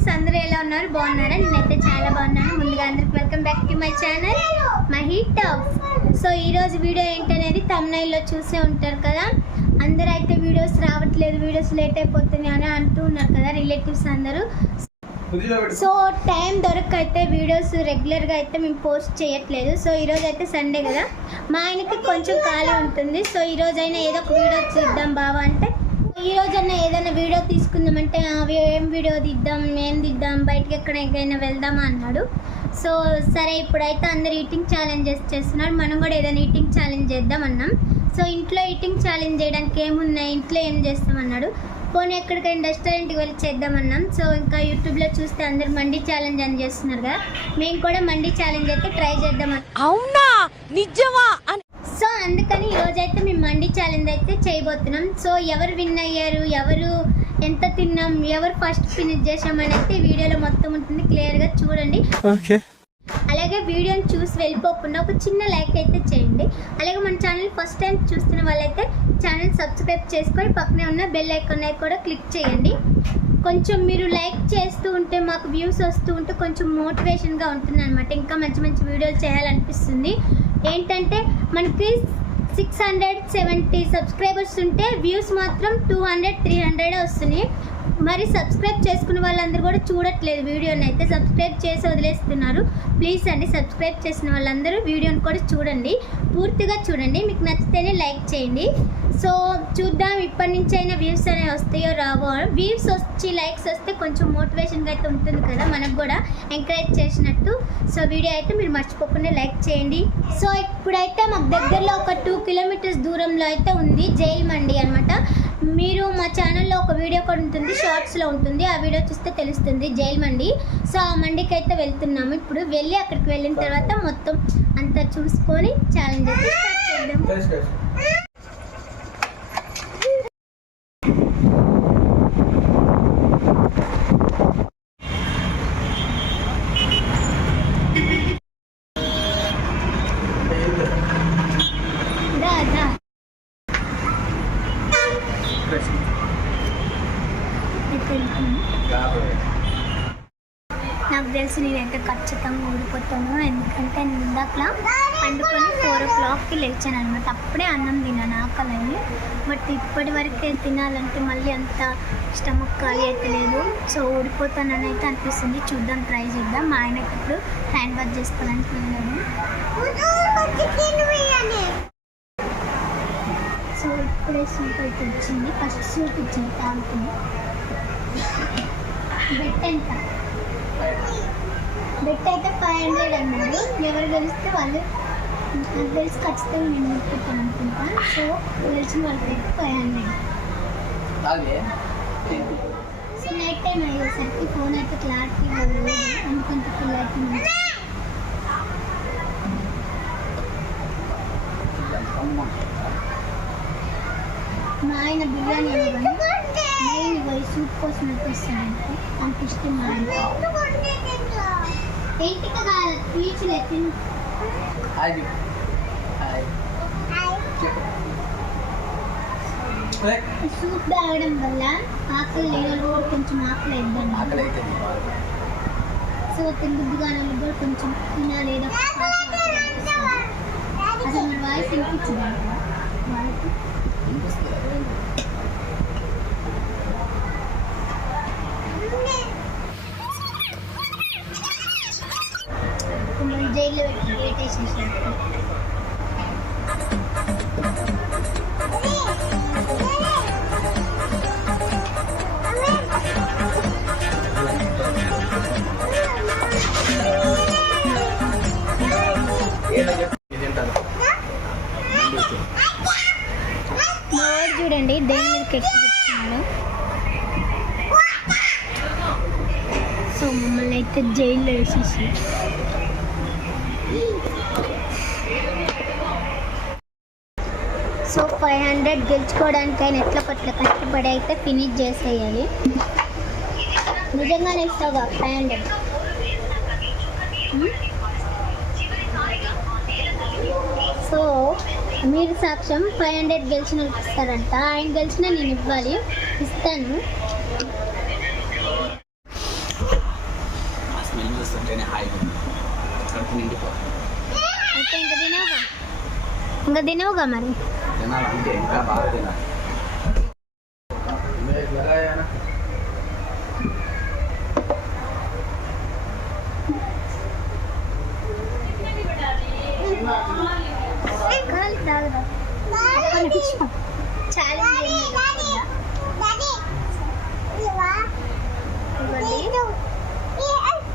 Friends, అందరూ ఎలా ఉన్నారు? బాగున్నారా? నేనైతే చాలా బాగున్నాను. ముందుగా అందరికి welcome back to my channel Mahi talks. So ఈరోజు వీడియో ఏంటనేది థంబ్నైల్లో చూసే ఉంటారు కదా. అందరూ అయితే వీడియోస్ రావట్లేదు, వీడియోస్ లేట్ అయిపోతున్నాయి అని అంటూ ఉన్నారు కదా రిలేటివ్స్ అందరూ. సో టైం దొరకైతే వీడియోస్ రెగ్యులర్గా అయితే మేము పోస్ట్ చేయట్లేదు. సో ఈరోజు అయితే సండే కదా, మా ఆయనకి కొంచెం ఖాళీ ఉంటుంది. సో ఈరోజైనా ఏదో ఒక వీడియో తీద్దాం బావా అంటే, ఈరోజన్నా ఏదైనా వీడియో తీసుకుందామంటే ఏం వీడియో తీద్దాం, ఏం తీద్దాం, బయటకి ఎక్కడికైనా వెళ్దామా అన్నాడు. సో సరే ఇప్పుడైతే అందరు ఈటింగ్ ఛాలెంజెస్ చేస్తున్నారు, మనం కూడా ఏదైనా ఈటింగ్ ఛాలెంజ్ చేద్దాం అన్నాం. సో ఇంట్లో ఈటింగ్ ఛాలెంజ్ చేయడానికి ఏమున్నాయి, ఇంట్లో ఏం చేస్తామన్నాడు. పోనీ ఎక్కడికైనా రెస్టారెంట్కి వెళ్ళి చేద్దామన్నాం. సో ఇంకా యూట్యూబ్లో చూస్తే అందరు మండీ ఛాలెంజ్ అని చేస్తున్నారు కదా, మేము కూడా మండీ ఛాలెంజ్ అయితే ట్రై చేద్దామని. అవునా, నిజమా? సో అందుకని ఈరోజైతే మేము మండీ ఛాలెంజ్ అయితే చేయబోతున్నాం. సో ఎవరు విన్ అయ్యారు, ఎవరు ఎంత తిన్నాం, ఎవరు ఫస్ట్ ఫినిష్ చేసామని అయితే వీడియోలో మొత్తం ఉంటుంది, క్లియర్గా చూడండి. అలాగే వీడియోని చూసి వెళ్ళిపోకుండా ఒక చిన్న లైక్ అయితే చేయండి. అలాగే మన ఛానల్ ఫస్ట్ టైం చూస్తున్న వాళ్ళైతే ఛానల్ సబ్స్క్రైబ్ చేసుకొని పక్కనే ఉన్న బెల్ ఐకాన్ కూడా క్లిక్ చేయండి. కొంచెం మీరు లైక్ చేస్తూ ఉంటే మాకు వ్యూస్ వస్తూ ఉంటే కొంచెం మోటివేషన్గా ఉంటుంది అనమాట, ఇంకా మంచి మంచి వీడియోలు చేయాలనిపిస్తుంది. ఏంటంటే మనకి 670 సబ్స్క్రైబర్స్ ఉంటే వ్యూస్ మాత్రం 200-300 వస్తున్నాయి. మరి సబ్స్క్రైబ్ చేసుకున్న వాళ్ళందరూ కూడా చూడట్లేదు వీడియోని, అయితే సబ్స్క్రైబ్ చేసి వదిలేస్తున్నారు. ప్లీజ్ అండి, సబ్స్క్రైబ్ చేసిన వాళ్ళందరూ వీడియోని కూడా చూడండి, పూర్తిగా చూడండి. మీకు నచ్చితేనే లైక్ చేయండి. సో చూద్దాం ఇప్పటి నుంచి అయినా వ్యూస్ అనేవి వస్తాయో రావో. వ్యూస్ వచ్చి లైక్స్ వస్తే కొంచెం మోటివేషన్గా అయితే ఉంటుంది కదా, మనకు కూడా ఎంకరేజ్ చేసినట్టు. సో వీడియో అయితే మీరు మర్చిపోకుండా లైక్ చేయండి. సో ఇప్పుడైతే మాకు దగ్గరలో ఒక 2 కిలోమీటర్స్ దూరంలో అయితే ఉంది జైల్ మండి అనమాట. మీరు మా ఛానల్లో ఒక వీడియో కూడా ఉంటుంది, షార్ట్స్లో ఉంటుంది, ఆ వీడియో చూస్తే తెలుస్తుంది జైల్ మండి. సో ఆ మండికి అయితే వెళ్తున్నాము. ఇప్పుడు వెళ్ళి అక్కడికి వెళ్ళిన తర్వాత మొత్తం అంతా చూసుకొని ఛాలెంజ్ అయితే స్టార్ట్ చేద్దాం. నాకు తెలిసి నేనైతే ఖచ్చితంగా ఊడిపోతాను, ఎందుకంటే నేను ఇందాకలా పండుకొని 4 o'clockకి లేచాను అనమాట. అప్పుడే అన్నం తిన్నాను, ఆకలి. బట్ ఇప్పటి వరకే తినాలంటే మళ్ళీ అంత స్టమక్ ఖాళీ అయితే లేదు. సో ఊడిపోతానని అయితే అనిపిస్తుంది. చూద్దాం, ట్రై చేద్దాం. మా ఆయనకి ఇప్పుడు హ్యాండ్ వాష్ చేసుకోవడానికి వెళ్ళాను. సో ఇప్పుడే సూప్ అయితే వచ్చింది, ఫస్ట్ సూప్ ఇచ్చింది తాగుతుంది. బెట్ ఎంత? బెట్ అయితే 500 అన్నారు. ఎవరు గెలిస్తే వాళ్ళు, నాకు తెలిసి ఖచ్చితంగా నేను ముట్టుకుంటాను అనుకుంటా. సో గెలిచిన వాళ్ళకి 500. సో నైట్ టైం అయ్యేసరికి ఫోన్ అయితే క్లారిటీ లేదు, అనుకుంటే ఫుల్ అవుతుంది. మా ఆయన బిర్యానీ నేను పోయి సూప్ కోసం వచ్చేస్తానంటే అంత ఇష్టం. మా ఆయన ఇంటికి కాదు పీచులు ఎత్తిన సూప్ తాగడం వల్ల ఆకలి లేని కూడా కొంచెం ఆకలి అయిద్దండి. సో తిండిగా కూడా కొంచెం తినాలి, ఏదో అసలు మన వాయిస్ వినిపించదు వాళ్ళకి. జైల్లో పెట్టి గేట్ వేసేసినట్టు. చూడండి దేని మీదకి ఎక్కి కూర్చున్నాడు. సో మమ్మల్ని అయితే జైల్లో వేసేసి సో 500 గెలుచుకోవడానికి ఆయన ఎట్లా కొట్ల కష్టపడి అయితే ఫినిష్ చేసేయాలి. నిజంగానే ఇస్తావుగా 500? సో మీరు సాక్ష్యం 500 గెలిచిన ఇస్తారంట, ఆయన గెలిచినా నేను ఇవ్వాలి, ఇస్తాను. తింటేనే హాయిగా ఉంది. కడుపు నిండిపోతుంది. అయితే ఇంకా తినవుగా మరి. తినాలి అంటే ఇంకా బాగా తినాలి.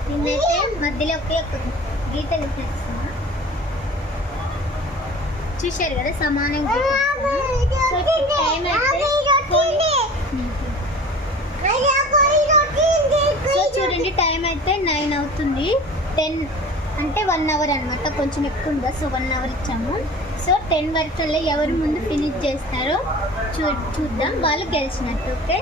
నిన్నైతే మధ్యలో ఒకే ఒక గీతలు ఇస్తున్నా చూశారు కదా, సమానంగా సో చూడండి టైం అయితే 9 అవుతుంది. 10 అంటే 1 అవర్ అనమాట, కొంచెం ఎక్కువ ఉందా. సో 1 అవర్ ఇచ్చాము. సో 10 వరకు ఎవరు ముందు ఫినిష్ చేస్తారో చూద్దాం, వాళ్ళు గెలిచినట్టు. ఓకే,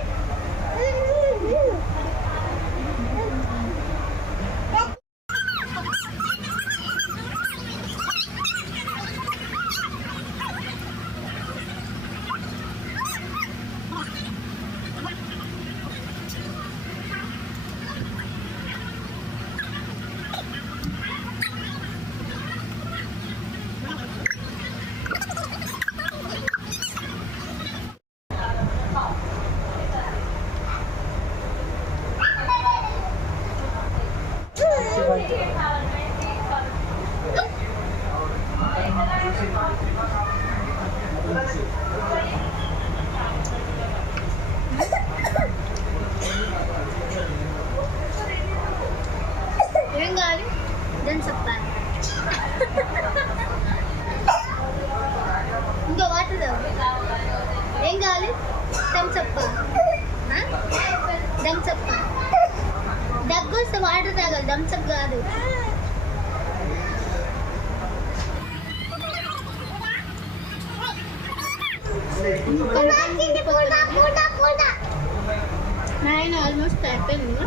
ఏం కావాలి దాన్ని చెప్పాను. ఇంకో వాటర్ ఏం కావాలి? Thums Up, Thums Up. దగ్గు వస్తే వాటర్ తాగాలి, థమ్స్అప్ కాదు. నాయన ఆల్మోస్ట్ అయిపోయింది.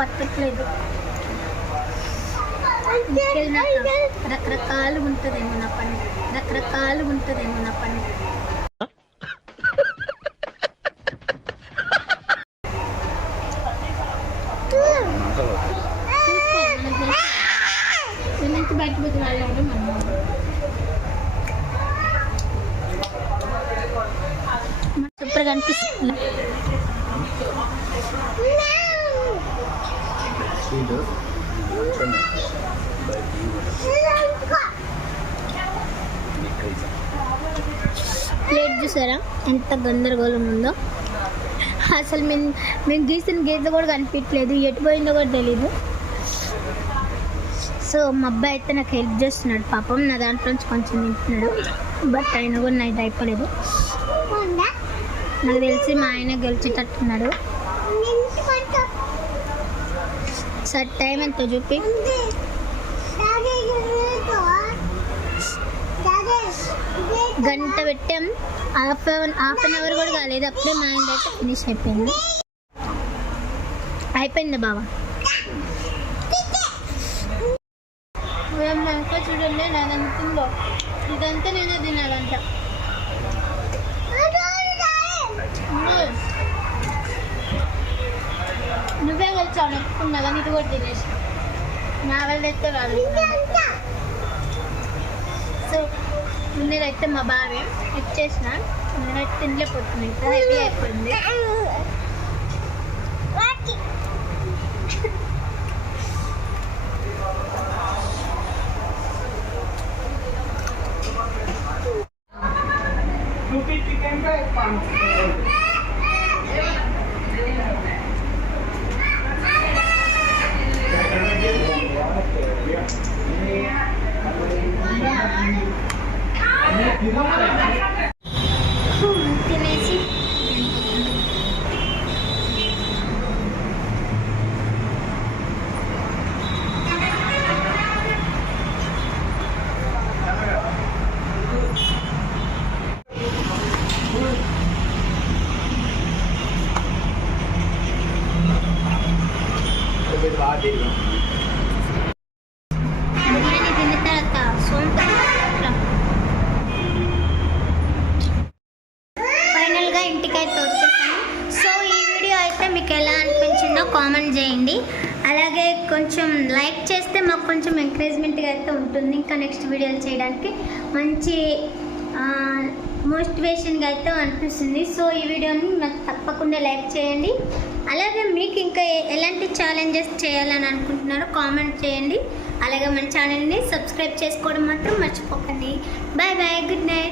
పట్టట్లేదు, రకరకాలు ఉంటుందేమో నా పని, రకరకాలు ఉంటుందేమో నా పని. బయట పోతే వాళ్ళు సూపర్గా అనిపిస్తుంది. ప్లేట్ చూసారా ఎంత గందరగోళం ఉందో. అసలు మేము గీసిన గీత కూడా కనిపించలేదు, ఎటు పోయిందో కూడా తెలీదు. సో మా అబ్బాయి అయితే నాకు హెల్ప్ చేస్తున్నాడు పాపం, నా దాంట్లో నుంచి కొంచెం తింటున్నాడు. బట్ అయినా కూడా నైట్ అయిపోలేదు. నాకు తెలిసి మా ఆయన గెలిచేటట్టున్నాడు. సార్ టైం ఎంతో చూపి. గంట పెట్టాం, హాఫ్ అన్ అవర్ కూడా కాలేదు, అప్పుడే మా ఆయన అయితే ఫినిష్ అయిపోయింది. అయిపోయింది బాబా. ఇంకా చూడండి నేను తిందో ఇదంతా నేనే తినాలంట. నువ్వే కలిసావు నెక్కున్నా కానీ ఇది కూడా తినేసి నా వల్ల అయితే రాదు. సో ముందేదైతే మా బావే ఇచ్చేసిన, నేనైతే తినలేకపోతున్నాను, ఇంకా హెవీ అయిపోయింది. తినేసి కామెంట్ చేయండి. అలాగే కొంచెం లైక్ చేస్తే మాకు కొంచెం ఎంకరేజ్మెంట్గా అయితే ఉంటుంది, ఇంకా నెక్స్ట్ వీడియోలు చేయడానికి మంచి మోటివేషన్గా అయితే అనిపిస్తుంది. సో ఈ వీడియోని మాకు తప్పకుండా లైక్ చేయండి. అలాగే మీకు ఇంకా ఎలాంటి ఛాలెంజెస్ చేయాలని అనుకుంటున్నారో కామెంట్ చేయండి. అలాగే మన ఛానల్ని సబ్స్క్రైబ్ చేసుకోవడం మాత్రం మర్చిపోకండి. Bye bye, good night.